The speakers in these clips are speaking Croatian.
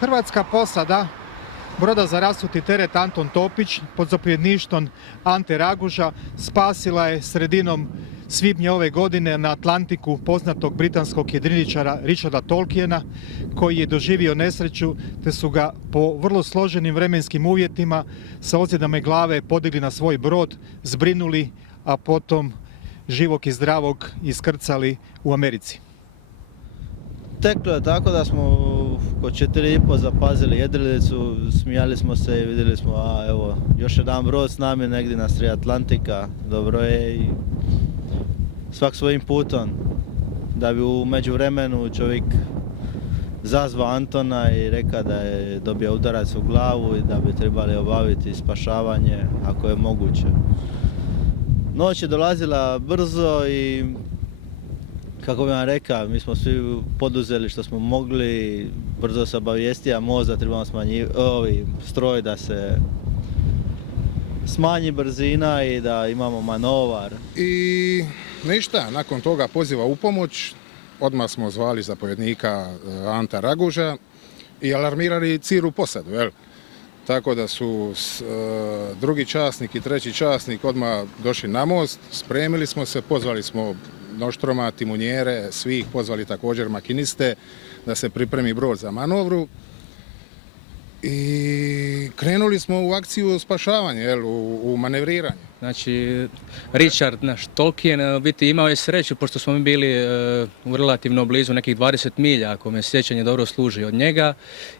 Hrvatska posada broda za rasuti teret Anton Topić pod zapovjedništvom Ante Raguža spasila je sredinom svibnja ove godine na Atlantiku poznatog britanskog jedriličara Richarda Tolkiena, koji je doživio nesreću te su ga po vrlo složenim vremenskim uvjetima sa ozljedama glave podigli na svoj brod, zbrinuli, a potom živog i zdravog iskrcali u Americi. Teklo je tako da smo oko 4,5 zapazili jedrilicu, smijali smo se i vidjeli smo, evo, još jedan brod s nami negdje na sred Atlantika, dobro je i svak svojim putom. Da bi u međuvremenu čovjek zazvao Antona i rekao da je dobio udarac u glavu i da bi trebali obaviti spašavanje ako je moguće. Noć je dolazila brzo i kako bi vam rekao, mi smo svi poduzeli što smo mogli, brzo se obavijestio most da trebamo stroj da se smanji brzina i da imamo manovar. I ništa, nakon toga poziva u pomoć, odmah smo zvali zapovjednika Anta Raguža i alarmirali ciru posadu. Jel? Tako da su drugi časnik i treći časnik odmah došli na most, spremili smo se, pozvali smo noštroma, timunjere, svih, pozvali također makiniste da se pripremi brod za manovru i krenuli smo u akciju spašavanja, u manevriranje. Znači, Richard, naš Tolkien, biti imao je sreću, pošto smo mi bili relativno blizu, nekih 20 milja, ako me sjećanje dobro služi od njega,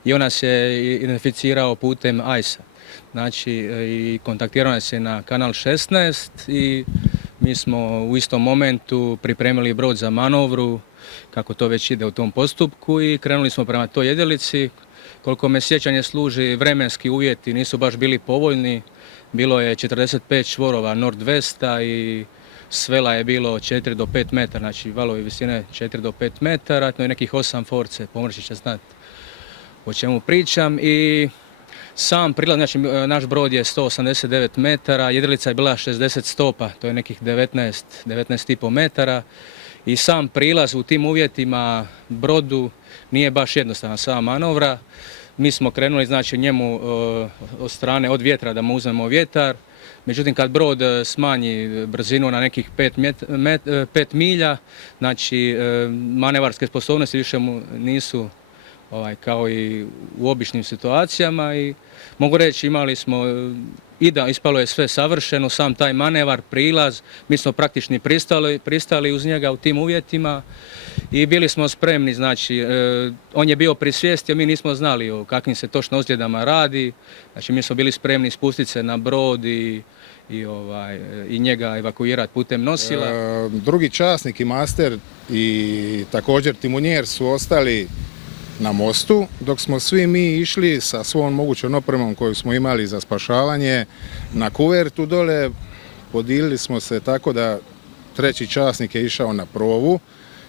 i on nas je identificirao putem AIS-a. Znači, i kontaktirao nas je na kanal 16 i mi smo u istom momentu pripremili brod za manovru, kako to već ide u tom postupku, i krenuli smo prema toj jedrilici. Koliko me sjećanje služi, vremenski uvjeti nisu baš bili povoljni. Bilo je 45 čvorova nordvesta i svela je bilo 4 do 5 metara, znači valovi visine 4 do 5 metara, to je nekih 8 force, pomorci će znati o čemu pričam. I sam prilaz, znači naš brod je 189 metara, jedrilica je bila 60 stopa, to je nekih 19,5 metara. I sam prilaz u tim uvjetima brodu nije baš jednostavan, sama manovra. Mi smo krenuli, znači, njemu od strane, od vjetra, da mu uzmemo vjetar. Međutim, kad brod smanji brzinu na nekih 5 milja, znači manevarske sposobnosti više mu nisu kao i u običnim situacijama, i mogu reći imali smo, ispalo je sve savršeno, sam taj manevar, prilaz, mi smo praktično pristali uz njega u tim uvjetima i bili smo spremni, znači on je bio pri svijesti, a mi nismo znali o kakvim se točno ozljedama radi, znači mi smo bili spremni spustiti se na brod i njega evakuirati putem nosila. Drugi časnik i master i također timunjer su ostali na mostu, dok smo svi mi išli sa svom mogućom opremom koju smo imali za spašavanje na kuvertu dole. Podilili smo se tako da treći časnik je išao na provu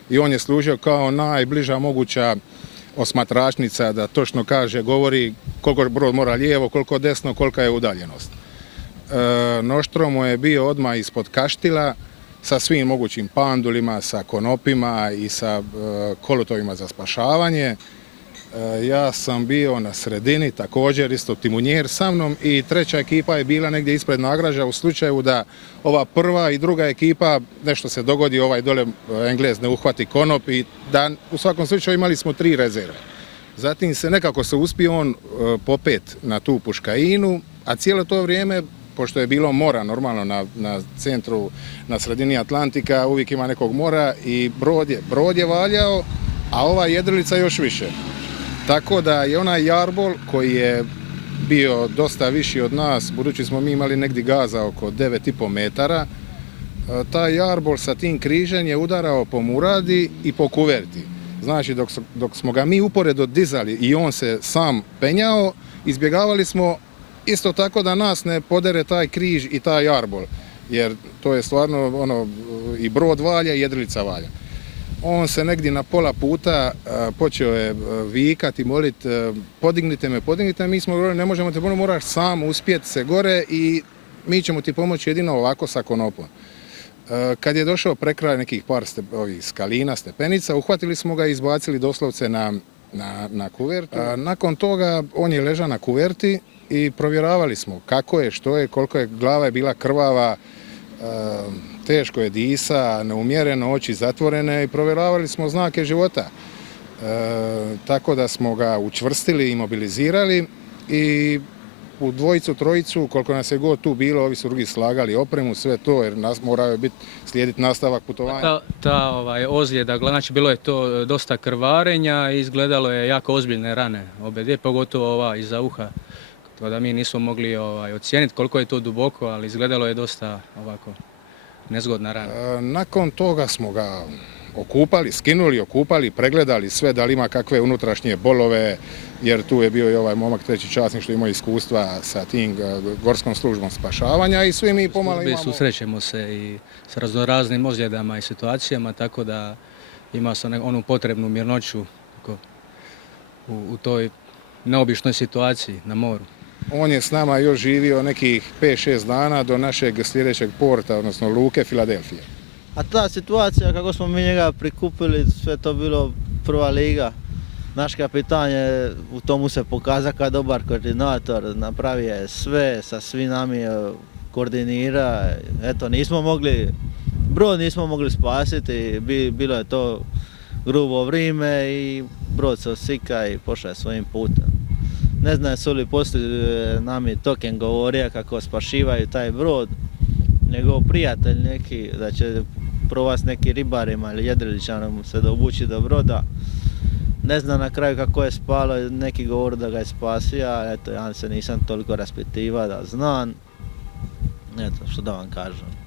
i on je služio kao najbliža moguća osmatračnica da točno kaže, govori koliko brod mora lijevo, koliko desno, kolika je udaljenost. Noštromo je bio odmah ispod kaštila sa svim mogućim pandulima, sa konopima i sa kolotovima za spašavanje. Ja sam bio na sredini, također isto timunjer sa mnom, i treća ekipa je bila negdje ispred nagraža u slučaju da ova prva i druga ekipa nešto se dogodi, ovaj dole Englez ne uhvati konop, i da u svakom slučaju imali smo 3 rezerve. Zatim nekako se uspio on popet na tu puškainu, a cijelo to vrijeme, pošto je bilo mora normalno na centru, na sredini Atlantika, uvijek ima nekog mora i brod je valjao, a ova jedrilica još više. Tako da je onaj jarbol koji je bio dosta viši od nas, budući smo mi imali negdje gaza oko 9,5 metara, taj jarbol sa tim križem je udarao po muradi i po kuverti. Znači dok smo ga mi uporedo dizali i on se sam penjao, izbjegavali smo isto tako da nas ne podere taj križ i taj jarbol, jer to je stvarno i brod valja i jedrilica valja. On se negdje na pola puta počeo je vikati, moliti, podignite me, mi smo govorili ne možemo te, moraš sam uspjeti se gore i mi ćemo ti pomoći jedino ovako sa konopom. Kad je došao prekraj nekih par skalina, stepenica, uhvatili smo ga i izbacili doslovce na kuvertu. Nakon toga on je ležao na kuverti i provjeravali smo kako je, što je, koliko je, glava je bila krvava, teško je disa, neumjereno, oči zatvorene i provjeravali smo znake života. Tako da smo ga učvrstili i mobilizirali i u dvojicu, trojicu, koliko nas je god tu bilo, ovi su drugi slagali opremu, sve to, jer nas moraju slijediti nastavak putovanja. Ta ozljeda, znači bilo je to dosta krvarenja i izgledalo je jako ozbiljne rane, obe dvije, pogotovo ova iza uha. To da mi nismo mogli ocijeniti koliko je to duboko, ali izgledalo je dosta ovako nezgodna rana. Nakon toga smo ga okupali, pregledali sve, da li ima kakve unutrašnje bolove, jer tu je bio i ovaj momak treći časnik što ima iskustva sa tim gorskom službom spašavanja i svi mi pomalo imamo. Susrećemo se i s raznoraznim ozljedama i situacijama, tako da ima se onu potrebnu mirnoću u toj neobičnoj situaciji na moru. On je s nama još živio nekih 5-6 dana do našeg sljedećeg porta, odnosno luke Filadelfije. A ta situacija kako smo mi njega prikupili, sve to bilo prva liga. Naš kapitan je u tomu se pokazao kao dobar koordinator, napravio je sve, sa svim nami koordinira. Eto, brod nismo mogli spasiti, bilo je to grubo vrijeme i brod se osika i pošao svojim putem. Ne znam su li poslije nami token govorio kako spašivaju taj brod, njegov prijatelj neki, da će provati neki ribarima ili jedriličanom se dovući do broda. Ne znam na kraju kako je spalo, neki govor da ga je spasio, eto ja se nisam toliko raspitivao da znam, eto što da vam kažem.